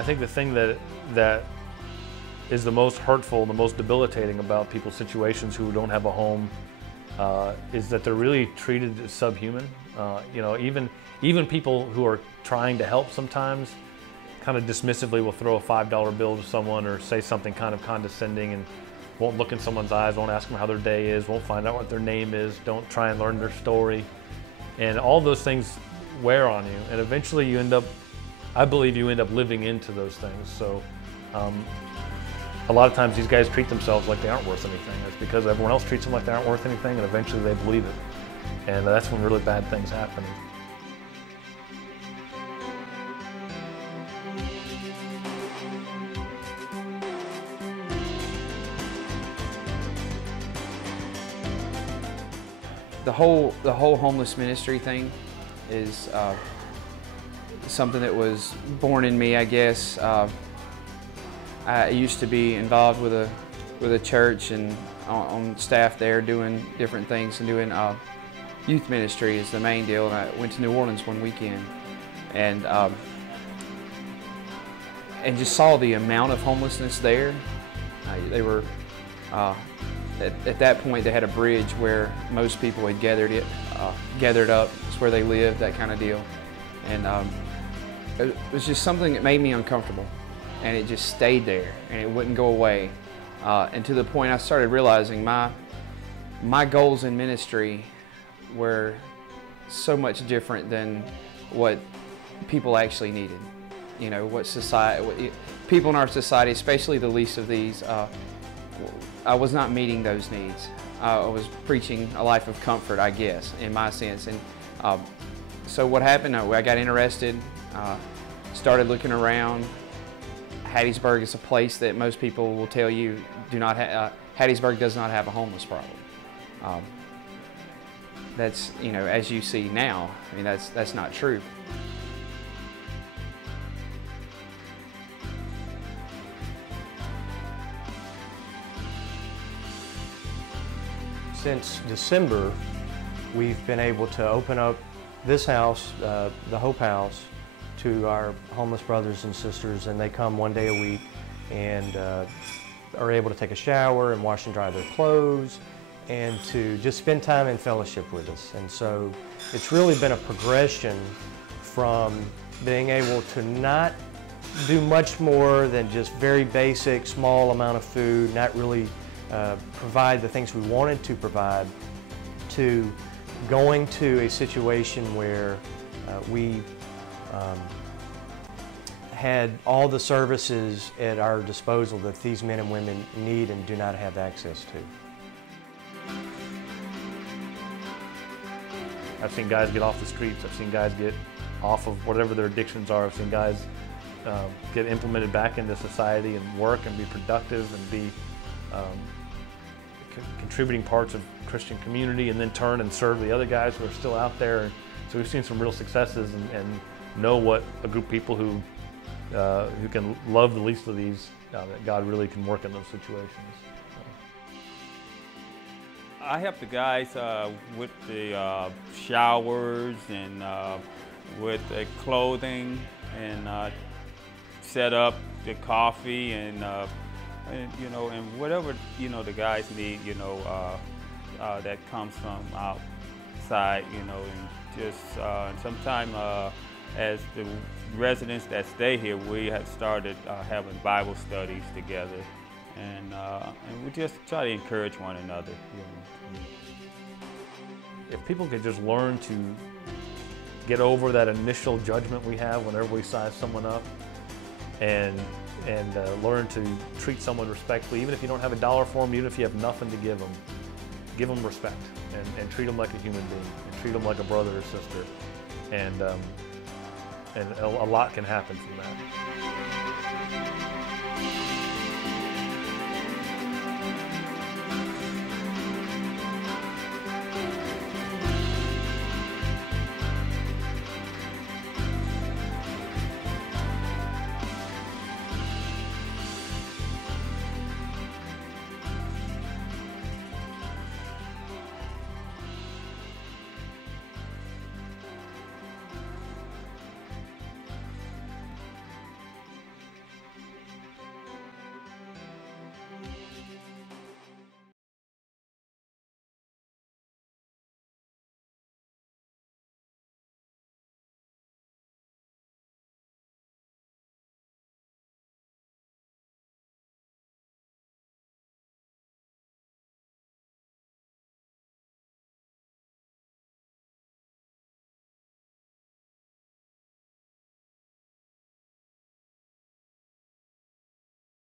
I think the thing that is the most hurtful and the most debilitating about people's situations who don't have a home is that they're really treated as subhuman. You know, even people who are trying to help sometimes kind of dismissively will throw a $5 bill to someone or say something kind of condescending and won't look in someone's eyes, won't ask them how their day is, won't find out what their name is, don't try and learn their story. And all those things wear on you, and eventually you end up, I believe you end up living into those things. So a lot of times these guys treat themselves like they aren't worth anything. It's because everyone else treats them like they aren't worth anything, and eventually they believe it. And that's when really bad things happen. The whole homeless ministry thing is something that was born in me, I guess. I used to be involved with a church and on staff there doing different things and doing youth ministry is the main deal. And I went to New Orleans one weekend and just saw the amount of homelessness there. They were at that point they had a bridge where most people had gathered up. It's where they lived, that kind of deal. And it was just something that made me uncomfortable, and it just stayed there and it wouldn't go away. And to the point I started realizing my goals in ministry were so much different than what people actually needed. You know, what people in our society, especially the least of these, I was not meeting those needs. I was preaching a life of comfort, I guess, in my sense. And so what happened, I got interested, started looking around. Hattiesburg is a place that most people will tell you Hattiesburg does not have a homeless problem. That's, you know, as you see now, I mean, that's not true. Since December, we've been able to open up this house, the Hope House, to our homeless brothers and sisters, and they come one day a week and are able to take a shower and wash and dry their clothes and to just spend time in fellowship with us. And so it's really been a progression from being able to not do much more than just very basic, small amount of food, not really provide the things we wanted to provide, to going to a situation where we had all the services at our disposal that these men and women need and do not have access to. I've seen guys get off the streets. I've seen guys get off of whatever their addictions are. I've seen guys get implemented back into society and work and be productive and be contributing parts of Christian community, and then turn and serve the other guys who are still out there. And so we've seen some real successes and know what a group of people who can love the least of these, that God really can work in those situations. I help the guys with the showers and with the clothing and set up the coffee and you know, and whatever, you know, the guys need, you know, that comes from outside, you know, and just sometimes as the residents that stay here, we have started having Bible studies together, and we just try to encourage one another. You know. If people could just learn to get over that initial judgment we have whenever we size someone up, and learn to treat someone respectfully, even if you don't have a dollar for them, even if you have nothing to give them respect and treat them like a human being and treat them like a brother or sister, and a lot can happen from that.